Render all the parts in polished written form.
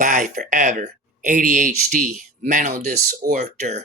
by forever. ADHD, mental disorder,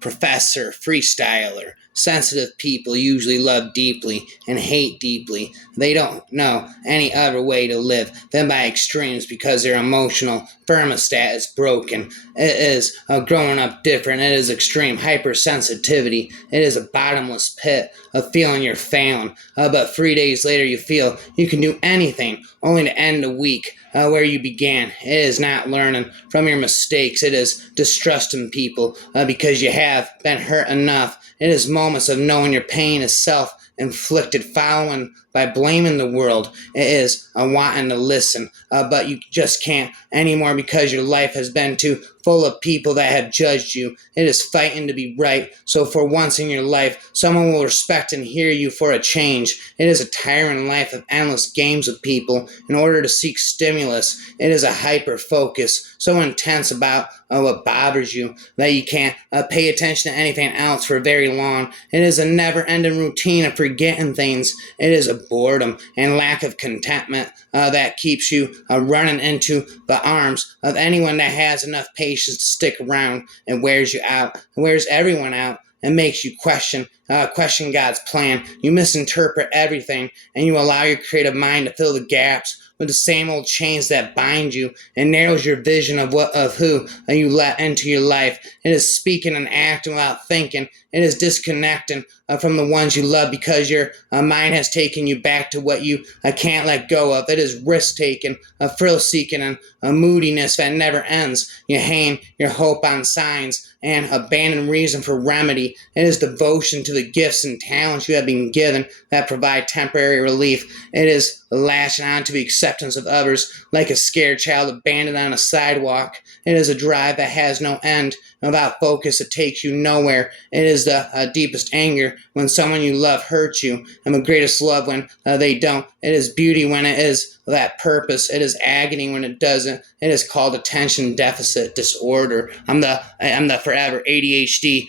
professor, freestyler. Sensitive people usually love deeply and hate deeply. They don't know any other way to live than by extremes because their emotional thermostat is broken. It is growing up different. It is extreme hypersensitivity. It is a bottomless pit of feeling you're failing. But 3 days later, you feel you can do anything, only to end the week where you began. It is not learning from your mistakes. It is distrusting people because you have been hurt enough. It is moments of knowing your pain is self-inflicted, following by blaming the world. It is wanting to listen, but you just can't anymore because your life has been too full of people that have judged you. It is fighting to be right, so for once in your life, someone will respect and hear you for a change. It is a tiring life of endless games with people in order to seek stimulus. It is a hyper-focus, so intense about what bothers you that you can't pay attention to anything else for very long. It is a never-ending routine of forgetting things. It is a boredom and lack of contentment that keeps you running into the arms of anyone that has enough patience to stick around and wears you out. It wears everyone out and makes you question God's plan. You misinterpret everything and you allow your creative mind to fill the gaps with the same old chains that bind you and narrows your vision of who you let into your life. It is speaking and acting without thinking. It is disconnecting from the ones you love because your mind has taken you back to what you can't let go of. It is risk-taking, thrill-seeking, and a moodiness that never ends. You hang your hope on signs and abandon reason for remedy. It is devotion to the gifts and talents you have been given that provide temporary relief. It is lashing on to the acceptance of others like a scared child abandoned on a sidewalk. It is a drive that has no end. Without focus, it takes you nowhere. It is the deepest anger when someone you love hurts you, and the greatest love when they don't. It is beauty when it is that purpose. It is agony when it doesn't. It is called attention deficit disorder. I'm the forever ADHD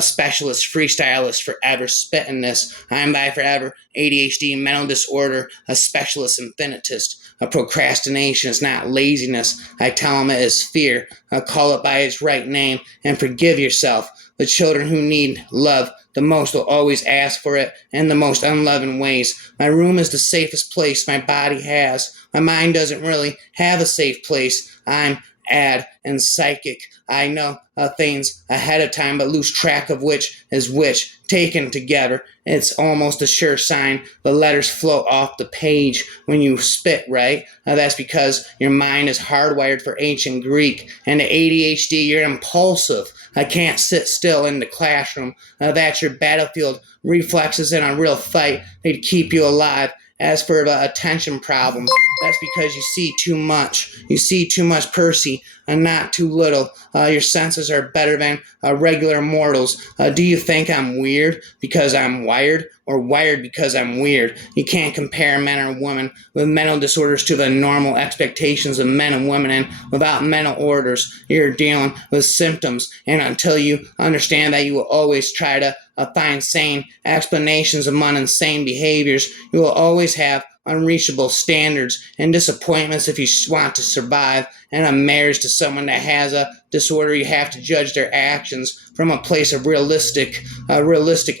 specialist, freestylist, forever spitting this. I'm by forever ADHD mental disorder, a specialist infinitist. Procrastination is not laziness. I tell them it is fear. Call it by its right name and forgive yourself. The children who need love the most will always ask for it in the most unloving ways. My room is the safest place my body has. My mind doesn't really have a safe place. I'm and psychic. I know things ahead of time, but lose track of which is which. Taken together, it's almost a sure sign the letters float off the page when you spit, right? That's because your mind is hardwired for ancient Greek. And the ADHD, you're impulsive. I can't sit still in the classroom. That's your battlefield reflexes in a real fight. They'd keep you alive. As for the attention problems, that's because you see too much. You see too much Percy and not too little. Your senses are better than regular mortals. Do you think I'm weird because I'm wired, or wired because I'm weird? You can't compare men or women with mental disorders to the normal expectations of men and women, and without mental orders, you're dealing with symptoms. And until you understand that, you will always try to find sane explanations among insane behaviors. You will always have unreachable standards and disappointments if you want to survive. And a marriage to someone that has a disorder, you have to judge their actions from a place of realistic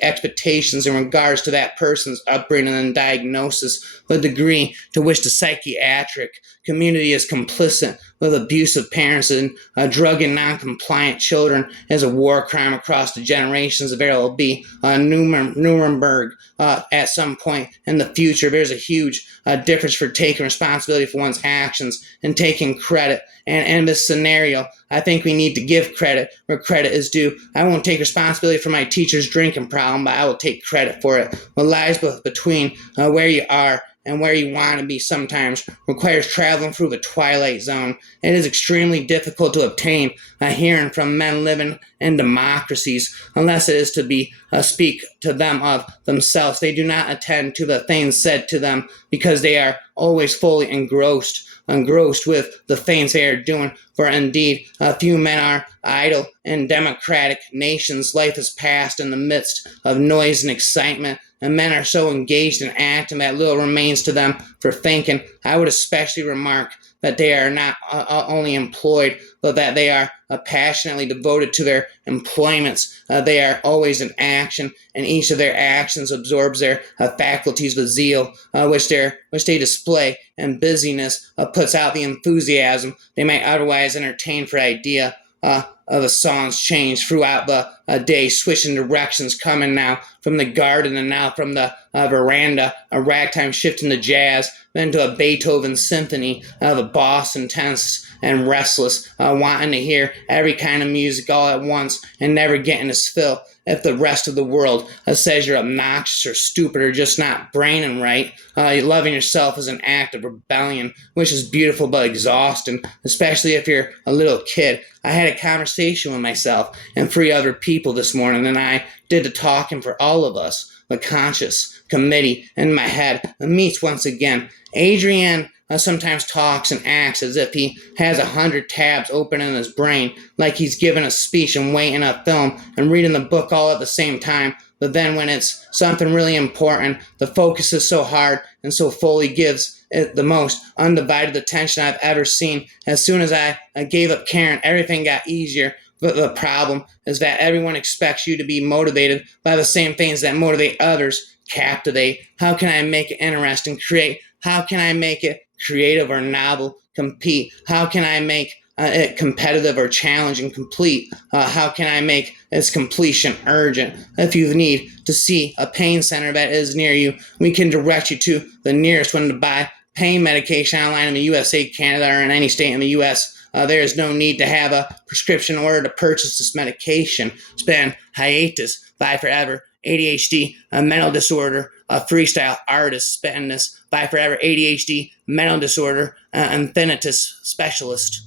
expectations in regards to that person's upbringing and diagnosis. The degree to which the psychiatric community is complicit with abusive parents and drug and non-compliant children is a war crime across the generations. There will be Nuremberg at some point in the future. There's a huge difference for taking responsibility for one's actions and taking credit. And in this scenario, I think we need to give credit where credit is due. I won't take responsibility for my teacher's drinking problem, but I will take credit for it. What lies between where you are and where you want to be sometimes requires traveling through the twilight zone. It is extremely difficult to obtain a hearing from men living in democracies unless it is to be speak to them of themselves. They do not attend to the things said to them because they are always fully engrossed with the things they are doing. For indeed, a few men are idle in democratic nations. Life is passed in the midst of noise and excitement, and men are so engaged in acting that little remains to them for thinking. I would especially remark that they are not only employed, but that they are passionately devoted to their employments. They are always in action, and each of their actions absorbs their faculties with zeal, which they display, and busyness puts out the enthusiasm they might otherwise entertain for idea. The songs change throughout the day, switching directions, coming now from the garden and now from the veranda, a ragtime shifting to jazz, then to a Beethoven symphony, the boss intense and restless, wanting to hear every kind of music all at once and never getting his fill. If the rest of the world says you're obnoxious or stupid or just not braining right, loving yourself is an act of rebellion, which is beautiful but exhausting, especially if you're a little kid. I had a conversation with myself and 3 other people this morning, and I did the talking for all of us. The conscious committee in my head meets once again. Adrian sometimes talks and acts as if he has 100 tabs open in his brain, like he's giving a speech and waiting a film and reading the book all at the same time. But then when it's something really important, the focus is so hard and so fully gives it the most undivided attention I've ever seen. As soon as I gave up Karen, everything got easier. But the problem is that everyone expects you to be motivated by the same things that motivate others. Captivate. How can I make it interesting? Create. How can I make it creative or novel? Compete. How can I make it competitive or challenging? Complete. How can I make its completion urgent? If you need to see a pain center that is near you, we can direct you to the nearest one to buy pain medication online in the USA, Canada, or in any state in the U.S. There is no need to have a prescription order to purchase this medication. It's been hiatus, bye forever. ADHD, a mental disorder, a freestyle artist spitting this, bye forever. ADHD, mental disorder, infinitist specialist.